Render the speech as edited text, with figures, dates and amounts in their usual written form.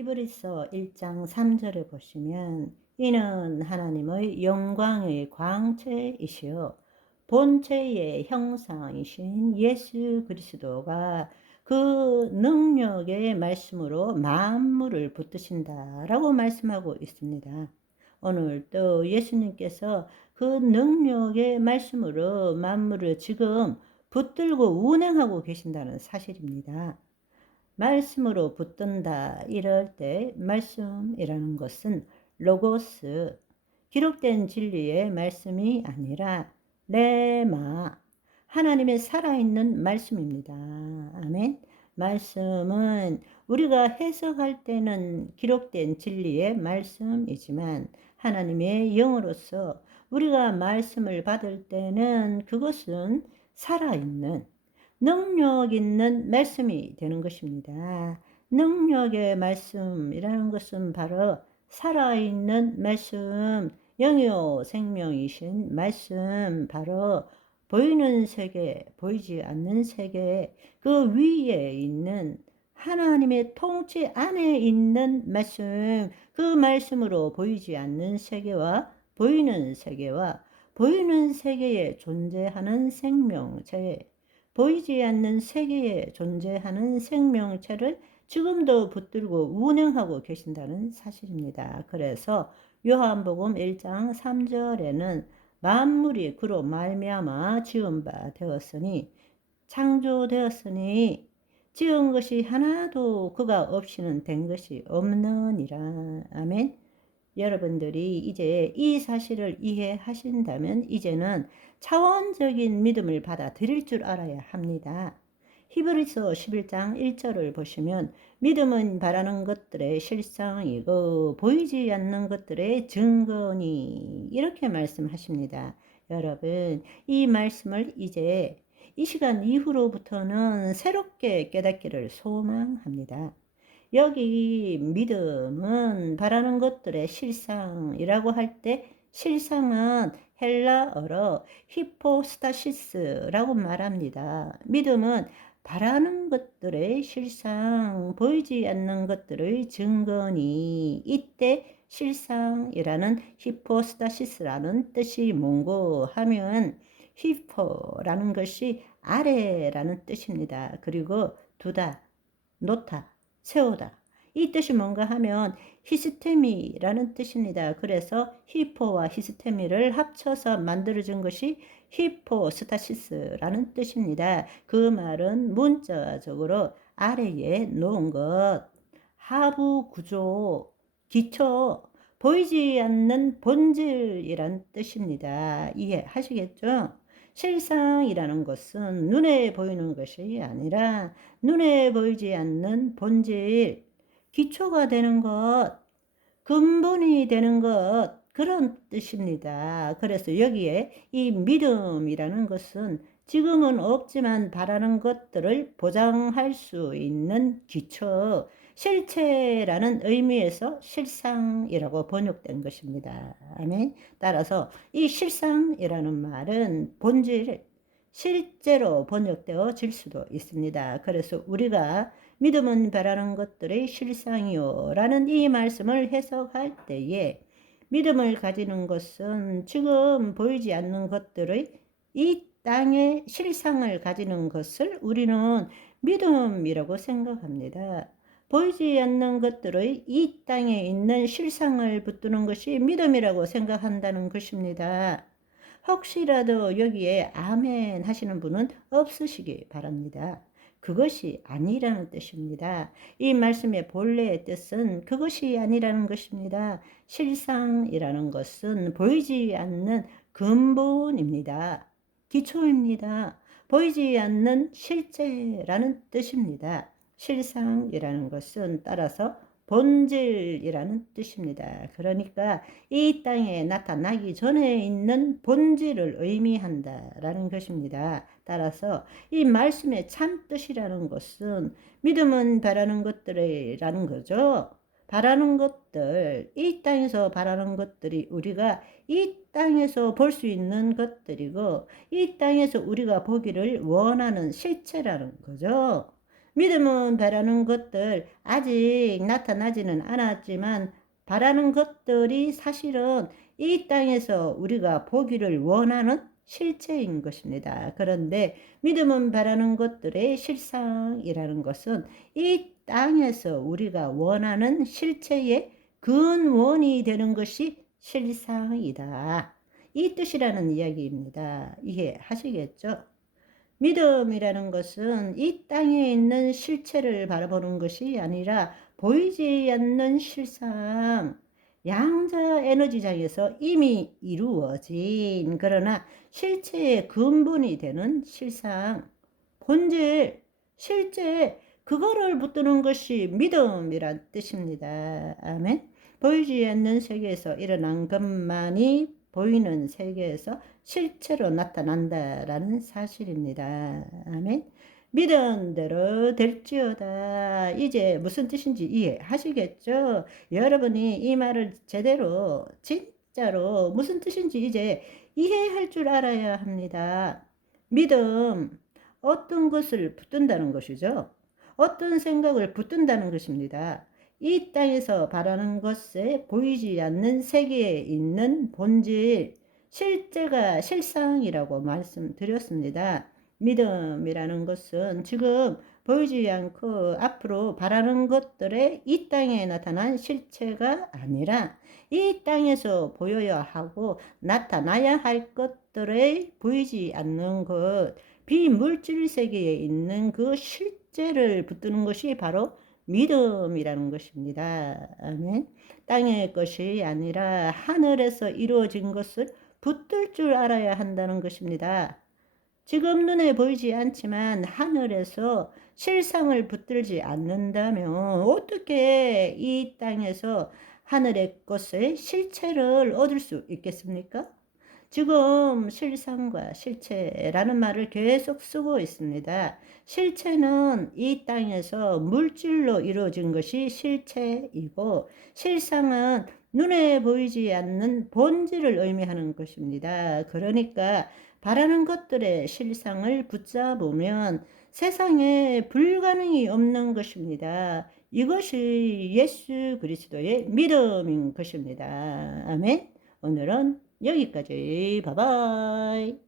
히브리서 1장 3절에 보시면 이는 하나님의 영광의 광채이시요 본체의 형상이신 예수 그리스도가 그 능력의 말씀으로 만물을 붙드신다라고 말씀하고 있습니다. 오늘 또 예수님께서 그 능력의 말씀으로 만물을 지금 붙들고 운행하고 계신다는 사실입니다. 말씀으로 붙든다 이럴 때 말씀이라는 것은 로고스, 기록된 진리의 말씀이 아니라 레마, 하나님의 살아있는 말씀입니다. 아멘. 말씀은 우리가 해석할 때는 기록된 진리의 말씀이지만 하나님의 영으로서 우리가 말씀을 받을 때는 그것은 살아있는 능력 있는 말씀이 되는 것입니다. 능력의 말씀이라는 것은 바로 살아있는 말씀, 영이요 생명이신 말씀, 바로 보이는 세계, 보이지 않는 세계, 그 위에 있는 하나님의 통치 안에 있는 말씀, 그 말씀으로 보이지 않는 세계와 보이는 세계와 보이는 세계에 존재하는 생명체, 보이지 않는 세계에 존재하는 생명체를 지금도 붙들고 운행하고 계신다는 사실입니다. 그래서 요한복음 1장 3절에는 만물이 그로 말미암아 지은 바 되었으니 창조되었으니 지은 것이 하나도 그가 없이는 된 것이 없느니라. 아멘. 여러분들이 이제 이 사실을 이해하신다면 이제는 차원적인 믿음을 받아들일 줄 알아야 합니다. 히브리서 11장 1절을 보시면 믿음은 바라는 것들의 실상이고 보이지 않는 것들의 증거니 이렇게 말씀하십니다. 여러분, 이 말씀을 이제 이 시간 이후로부터는 새롭게 깨닫기를 소망합니다. 여기 믿음은 바라는 것들의 실상이라고 할 때 실상은 헬라어로 히포스타시스라고 말합니다. 믿음은 바라는 것들의 실상, 보이지 않는 것들의 증거니 이때 실상이라는 히포스타시스라는 뜻이 뭔고 하면 히포라는 것이 아래라는 뜻입니다. 그리고 두다, 놓다, 세우다. 이 뜻이 뭔가 하면 히스테미라는 뜻입니다. 그래서 히포와 히스테미를 합쳐서 만들어진 것이 히포스타시스라는 뜻입니다. 그 말은 문자적으로 아래에 놓은 것, 하부 구조, 기초, 보이지 않는 본질이란 뜻입니다. 이해하시겠죠? 실상이라는 것은 눈에 보이는 것이 아니라 눈에 보이지 않는 본질, 기초가 되는 것, 근본이 되는 것, 그런 뜻입니다. 그래서 여기에 이 믿음이라는 것은 지금은 없지만 바라는 것들을 보장할 수 있는 기초, 실체라는 의미에서 실상이라고 번역된 것입니다. 아멘. 따라서 이 실상이라는 말은 본질, 실제로 번역되어질 수도 있습니다. 그래서 우리가 믿음은 바라는 것들의 실상이요 라는 이 말씀을 해석할 때에 믿음을 가지는 것은 지금 보이지 않는 것들의 이 땅의 실상을 가지는 것을 우리는 믿음이라고 생각합니다. 보이지 않는 것들의 이 땅에 있는 실상을 붙드는 것이 믿음이라고 생각한다는 것입니다. 혹시라도 여기에 아멘 하시는 분은 없으시기 바랍니다. 그것이 아니라는 뜻입니다. 이 말씀의 본래의 뜻은 그것이 아니라는 것입니다. 실상이라는 것은 보이지 않는 근본입니다. 기초입니다. 보이지 않는 실제라는 뜻입니다. 실상이라는 것은 따라서 본질이라는 뜻입니다. 그러니까 이 땅에 나타나기 전에 있는 본질을 의미한다라는 것입니다. 따라서 이 말씀의 참 뜻이라는 것은 믿음은 바라는 것들이라는 거죠. 바라는 것들, 이 땅에서 바라는 것들이 우리가 이 땅에서 볼 수 있는 것들이고 이 땅에서 우리가 보기를 원하는 실체라는 거죠. 믿음은 바라는 것들 아직 나타나지는 않았지만 바라는 것들이 사실은 이 땅에서 우리가 보기를 원하는 실체인 것입니다. 그런데 믿음은 바라는 것들의 실상이라는 것은 이 땅에서 우리가 원하는 실체의 근원이 되는 것이 실상이다. 이 뜻이라는 이야기입니다. 이해하시겠죠? 믿음이라는 것은 이 땅에 있는 실체를 바라보는 것이 아니라 보이지 않는 실상, 양자 에너지장에서 이미 이루어진 그러나 실체의 근본이 되는 실상, 본질, 실제, 그거를 붙드는 것이 믿음이란 뜻입니다. 아멘. 보이지 않는 세계에서 일어난 것만이 보이는 세계에서 실체로 나타난다라는 사실입니다. 아멘. 믿은 대로 될지어다. 이제 무슨 뜻인지 이해하시겠죠? 여러분이 이 말을 제대로 진짜로 무슨 뜻인지 이제 이해할 줄 알아야 합니다. 믿음, 어떤 것을 붙든다는 것이죠. 어떤 생각을 붙든다는 것입니다. 이 땅에서 바라는 것에 보이지 않는 세계에 있는 본질, 실제가 실상이라고 말씀드렸습니다. 믿음이라는 것은 지금 보이지 않고 앞으로 바라는 것들의 이 땅에 나타난 실체가 아니라 이 땅에서 보여야 하고 나타나야 할 것들의 보이지 않는 것, 비물질 세계에 있는 그 실제를 붙드는 것이 바로 믿음이라는 것입니다. 아멘. 땅의 것이 아니라 하늘에서 이루어진 것을 붙들 줄 알아야 한다는 것입니다. 지금 눈에 보이지 않지만 하늘에서 실상을 붙들지 않는다면 어떻게 이 땅에서 하늘의 것의 실체를 얻을 수 있겠습니까? 지금 실상과 실체라는 말을 계속 쓰고 있습니다. 실체는 이 땅에서 물질로 이루어진 것이 실체이고 실상은 눈에 보이지 않는 본질을 의미하는 것입니다. 그러니까 바라는 것들의 실상을 붙잡으면 세상에 불가능이 없는 것입니다. 이것이 예수 그리스도의 믿음인 것입니다. 아멘. 오늘은 여기까지. 바이바이.